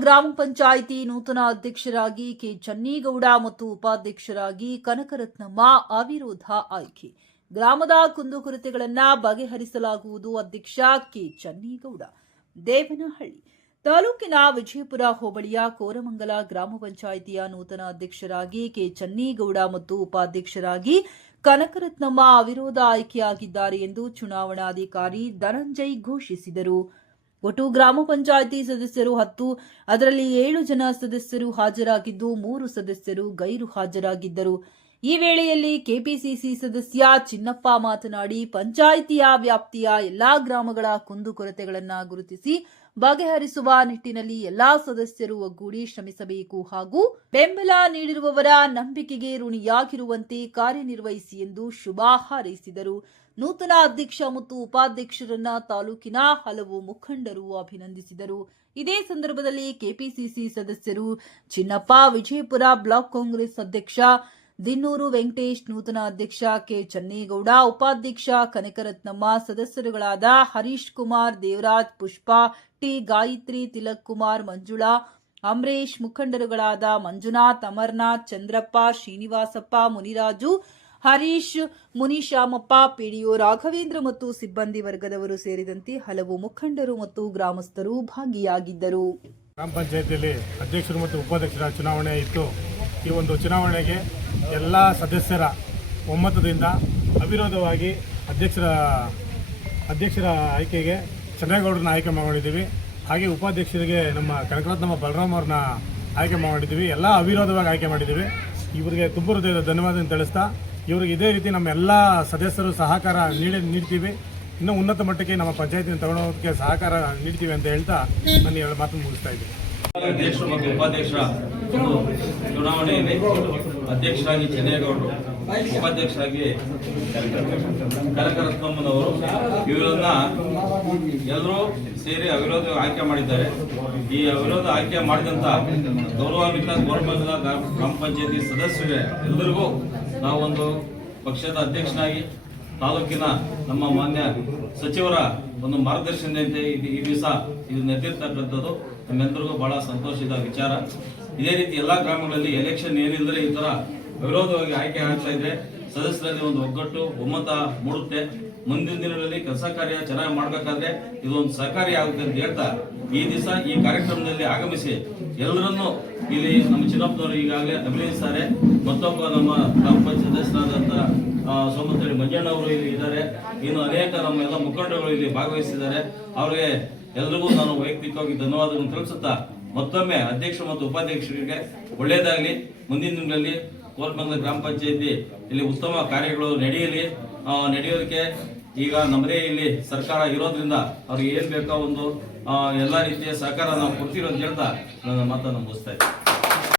ಗ್ರಾಮ ಪಂಚಾಯಿತಿ ನೂತನ ಅಧ್ಯಕ್ಷರಾಗಿ ಕೆ ಚನ್ನಿಗೌಡ ಮತ್ತು ಉಪಾಧ್ಯಕ್ಷರಾಗಿ ಕನಕರತ್ನಮ್ಮ ಅವಿರೋಧ ಆಯ್ಕೆ. ಗ್ರಾಮದ ಕುಂದುಕೊರತೆಗಳನ್ನು ಬಗೆಹರಿಸಲಾಗುವುದು. ಅಧ್ಯಕ್ಷ ಕೆ ಚನ್ನಿಗೌಡ. ದೇವನಹಳ್ಳಿ ತಾಲೂಕಿನ ವಿಜಯಪುರ ಹೋಬಳಿಯ ಕೋರಮಂಗಲ ಗ್ರಾಮ ಪಂಚಾಯಿತಿಯ ನೂತನ ಅಧ್ಯಕ್ಷರಾಗಿ ಕೆ ಚನ್ನಿಗೌಡ ಮತ್ತು ಉಪಾಧ್ಯಕ್ಷರಾಗಿ ಕನಕರತ್ನಮ್ಮ ಅವಿರೋಧ ಆಯ್ಕೆಯಾಗಿದ್ದಾರೆ ಎಂದು ಚುನಾವಣಾಧಿಕಾರಿ ಧನಂಜಯ್ ಘೋಷಿಸಿದರು. ಒಟ್ಟು ಗ್ರಾಮ ಪಂಚಾಯಿತಿ ಸದಸ್ಯರು 10, ಅದರಲ್ಲಿ 7 ಜನ ಸದಸ್ಯರು ಹಾಜರಾಗಿದ್ದು 3 ಸದಸ್ಯರು ಗೈರು ಹಾಜರಾಗಿದ್ದರು. ಈ ವೇಳೆಯಲ್ಲಿ ಕೆಪಿಸಿಸಿ ಸದಸ್ಯ ಚಿನ್ನಪ್ಪ ಮಾತನಾಡಿ, ಪಂಚಾಯಿತಿಯ ವ್ಯಾಪ್ತಿಯ ಎಲ್ಲಾ ಗ್ರಾಮಗಳ ಕುಂದುಕೊರತೆಗಳನ್ನು ಗುರುತಿಸಿ ಬಗೆಹರಿಸುವ ನಿಟ್ಟಿನಲ್ಲಿ ಎಲ್ಲಾ ಸದಸ್ಯರು ಒಗ್ಗೂಡಿ ಶ್ರಮಿಸಬೇಕು ಹಾಗೂ ಬೆಂಬಲ ನೀಡಿರುವವರ ನಂಬಿಕೆಗೆ ಋಣಿಯಾಗಿರುವಂತೆ ಕಾರ್ಯನಿರ್ವಹಿಸಿ ಎಂದು ಶುಭ ಹಾರೈಸಿದರು. ನೂತನ ಅಧ್ಯಕ್ಷ ಮತ್ತು ಉಪಾಧ್ಯಕ್ಷರನ್ನ ತಾಲೂಕಿನ ಹಲವು ಮುಖಂಡರು ಅಭಿನಂದಿಸಿದರು. ಇದೇ ಸಂದರ್ಭದಲ್ಲಿ ಕೆಪಿಸಿಸಿ ಸದಸ್ಯರು ಚಿನ್ನಪ್ಪ, ವಿಜಯಪುರ ಬ್ಲಾಕ್ ಕಾಂಗ್ರೆಸ್ ಅಧ್ಯಕ್ಷ ದಿನ್ನೂರು ವೆಂಕಟೇಶ್, ನೂತನ ಅಧ್ಯಕ್ಷ ಕೆ ಚನ್ನೇಗೌಡ, ಉಪಾಧ್ಯಕ್ಷ ಕನಕರತ್ನಮ್ಮ, ಸದಸ್ಯರುಗಳಾದ ಹರೀಶ್ ಕುಮಾರ್, ದೇವರಾಜ್, ಪುಷ್ಪಾ, ಟಿ ಗಾಯತ್ರಿ, ತಿಲಕ್ ಕುಮಾರ್, ಮಂಜುಳಾ, ಅಮರೇಶ್, ಮುಖಂಡರುಗಳಾದ ಮಂಜುನಾಥ್, ಅಮರ್ನಾಥ್, ಚಂದ್ರಪ್ಪ, ಶ್ರೀನಿವಾಸಪ್ಪ, ಮುನಿರಾಜು, ಹರೀಶ್, ಮುನಿಶ್ಯಾಮಪ್ಪ, ಪಿಡಿಒ ರಾಘವೇಂದ್ರ ಮತ್ತು ಸಿಬ್ಬಂದಿ ವರ್ಗದವರು ಸೇರಿದಂತೆ ಹಲವು ಮುಖಂಡರು ಮತ್ತು ಗ್ರಾಮಸ್ಥರು ಭಾಗಿಯಾಗಿದ್ದರು. ಗ್ರಾಮ ಪಂಚಾಯತಿಯಲ್ಲಿ ಅಧ್ಯಕ್ಷರು ಮತ್ತು ಉಪಾಧ್ಯಕ್ಷರ ಚುನಾವಣೆ ಇತ್ತು. ಈ ಒಂದು ಚುನಾವಣೆಗೆ ಎಲ್ಲ ಸದಸ್ಯರ ಒಮ್ಮತದಿಂದ ಅವಿರೋಧವಾಗಿ ಅಧ್ಯಕ್ಷರ ಆಯ್ಕೆಗೆ ಚನ್ನೇಗೌಡರನ್ನ ಆಯ್ಕೆ ಮಾಡಿದ್ದೀವಿ. ಹಾಗೆ ಉಪಾಧ್ಯಕ್ಷರಿಗೆ ನಮ್ಮ ಕನಕರತ್ನಮ್ಮ ಬಲರಾಮ್ ಅವ್ರನ್ನ ಆಯ್ಕೆ ಮಾಡಿದ್ದೀವಿ. ಎಲ್ಲ ಅವಿರೋಧವಾಗಿ ಆಯ್ಕೆ ಮಾಡಿದ್ದೀವಿ. ಇವರಿಗೆ ತುಂಬ ಹೃದಯದ ಧನ್ಯವಾದ ತಿಳಿಸ್ತಾ, ಇವರಿಗೆ ಇದೇ ರೀತಿ ನಮ್ಮ ಎಲ್ಲ ಸದಸ್ಯರು ಸಹಕಾರ ನೀಡ್ತೀವಿ. ಇನ್ನೂ ಉನ್ನತ ಮಟ್ಟಕ್ಕೆ ನಮ್ಮ ಪಂಚಾಯತಿನ ತಗೊಳ್ಳೋದಕ್ಕೆ ಸಹಕಾರ ನೀಡ್ತೀವಿ ಅಂತ ಹೇಳ್ತಾ ನಾನು 2 ಮಾತನ್ನು ಮುಗಿಸ್ತಾ ಇದ್ದೀನಿ. ಅಧ್ಯಕ್ಷರು ಮತ್ತು ಉಪಾಧ್ಯಕ್ಷರ ಚುನಾವಣೆಯಲ್ಲಿ ಅಧ್ಯಕ್ಷರಾಗಿ ಚನ್ನೇಗೌಡರು, ಉಪಾಧ್ಯಕ್ಷರಾಗಿ ಕನಕರತ್ನಮ್ಮನವರು, ಇವರನ್ನ ಎಲ್ಲರೂ ಸೇರಿ ಅವಿರೋಧ ಆಯ್ಕೆ ಮಾಡಿದ್ದಾರೆ. ಈ ಅವಿರೋಧ ಆಯ್ಕೆ ಮಾಡಿದಂತ ಗೌರವಾನ್ವಿತ ಕೋರಮಂಗಲ ಗ್ರಾಮ ಪಂಚಾಯತಿ ಸದಸ್ಯರೇ ಎಲ್ಲರಿಗೂ ನಾವೊಂದು ಪಕ್ಷದ ಅಧ್ಯಕ್ಷನಾಗಿ ತಾಲೂಕಿನ ನಮ್ಮ ಮಾನ್ಯ ಸಚಿವರ ಒಂದು ಮಾರ್ಗದರ್ಶನದಂತೆ ಈ ದಿವಸ ಇದು ನೆರವೇರ್ತಕ್ಕಂಥದ್ದು ನಮ್ಮೆಲ್ಲರಿಗೂ ಬಹಳ ಸಂತೋಷದ ವಿಚಾರ. ಇದೇ ರೀತಿ ಎಲ್ಲಾ ಗ್ರಾಮಗಳಲ್ಲಿ ಎಲೆಕ್ಷನ್ ಏನಿಲ್ಲದ್ರೆ ಈ ತರ ವಿರೋಧವಾಗಿ ಆಯ್ಕೆ ಆಗ್ತಾ ಇದ್ರೆ ಸದಸ್ಯರಲ್ಲಿ ಒಂದು ಒಗ್ಗಟ್ಟು, ಒಮ್ಮತ ಮೂಡುತ್ತೆ. ಮುಂದಿನ ದಿನಗಳಲ್ಲಿ ಕೆಲಸ ಕಾರ್ಯ ಚೆನ್ನಾಗಿ ಮಾಡಬೇಕಾದ್ರೆ ಇದೊಂದು ಸಹಕಾರಿ ಆಗುತ್ತೆ ಅಂತ ಹೇಳ್ತಾ ಈ ದಿವಸ ಈ ಕಾರ್ಯಕ್ರಮದಲ್ಲಿ ಆಗಮಿಸಿ ಎಲ್ಲರನ್ನೂ ಇಲ್ಲಿ ನಮ್ಮ ಚಿನ್ನಪ್ಪನವರು ಈಗಾಗಲೇ ಅಭಿನಯಿಸಿದ್ದಾರೆ. ಮತ್ತೊಬ್ಬ ನಮ್ಮ ಗ್ರಾಮ ಪಂಚಾಯತ್ ಸದಸ್ಯರಾದಂತ ಸೋಮತಳ್ಳಿ ಮಂಜಣ್ಣ ಅವರು ಇಲ್ಲಿ ಇದ್ದಾರೆ. ಇನ್ನು ಅನೇಕ ನಮ್ಮ ಎಲ್ಲ ಮುಖಂಡರು ಇಲ್ಲಿ ಭಾಗವಹಿಸಿದ್ದಾರೆ. ಅವರಿಗೆ ಎಲ್ರಿಗೂ ನಾನು ವೈಯಕ್ತಿಕವಾಗಿ ಧನ್ಯವಾದಗಳನ್ನು ತಿಳಿಸುತ್ತಾ ಮತ್ತೊಮ್ಮೆ ಅಧ್ಯಕ್ಷ ಮತ್ತು ಉಪಾಧ್ಯಕ್ಷರಿಗೆ ಒಳ್ಳೆಯದಾಗಲಿ. ಮುಂದಿನ ದಿನಗಳಲ್ಲಿ ಕೋರಮಂಗಲ ಗ್ರಾಮ ಪಂಚಾಯತಿ ಇಲ್ಲಿ ಉತ್ತಮ ಕಾರ್ಯಗಳು ನಡೆಯೋದಕ್ಕೆ ಈಗ ನಮ್ಮದೇ ಇಲ್ಲಿ ಸರ್ಕಾರ ಇರೋದ್ರಿಂದ ಅವ್ರಿಗೆ ಏನ್ ಬೇಕೋ ಒಂದು ಎಲ್ಲಾ ರೀತಿಯ ಸಹಕಾರ ನಾವು ಕೊಡ್ತೀವಿ ಅಂತ ಹೇಳ್ತಾ ನನ್ನ ಮಾತನ್ನು ಮುಗಿಸ್ತಾ ಇದ್ದೀನಿ.